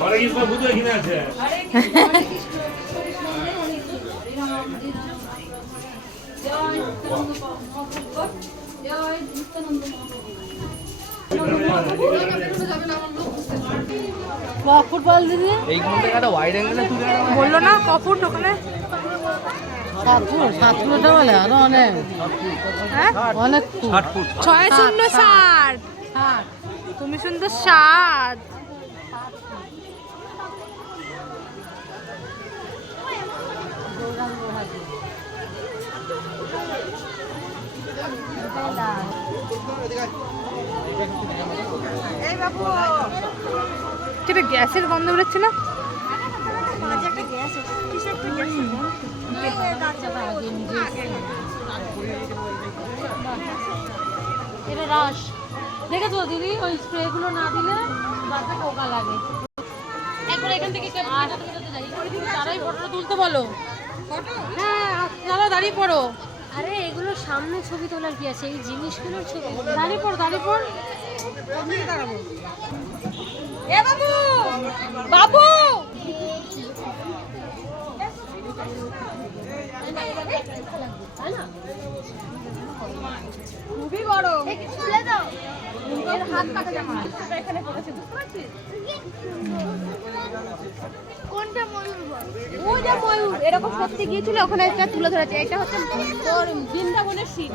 হরে কৃষ্ণ বুঝো এখানে আছে। ফুটবল দিদি এইখানটা একটা ওয়াইড অ্যাঙ্গেলে তুলে বললো না কফুট ওখানে 7 ফুট বলে আরো অনেক হ্যাঁ অনেক 60 ফুট 660 তুমি সুন্দর 60 গ্যাসের গন্ধ বেরোচ্ছে না এটা রস দেখেছো দিদি ওই স্প্রে গুলো না দিলে বাচ্চা পোকা লাগে একবার এখান থেকে তারাই ফটোটা তুলতে বলো হ্যাঁ যারা দাঁড়িয়ে পড়ো আরে এগুলো সামনে ছবি তোলার কি আছে এই জিনিসগুলোর ছবি দাঁড়িয়ে পড়ো দাঁড়াবো এ বাবু বাবু খুবই বড় খুলে দাও এর হাত কাটা জামা এখানে পড়েছে বুঝতে পারছিস কোনটা ময়ূর ওই যে ময়ূর এরকম সত্যি গিয়েছিল ওখানে একটা তুলে ধরেছে এটা হচ্ছে তোর বৃন্দাবনের সিন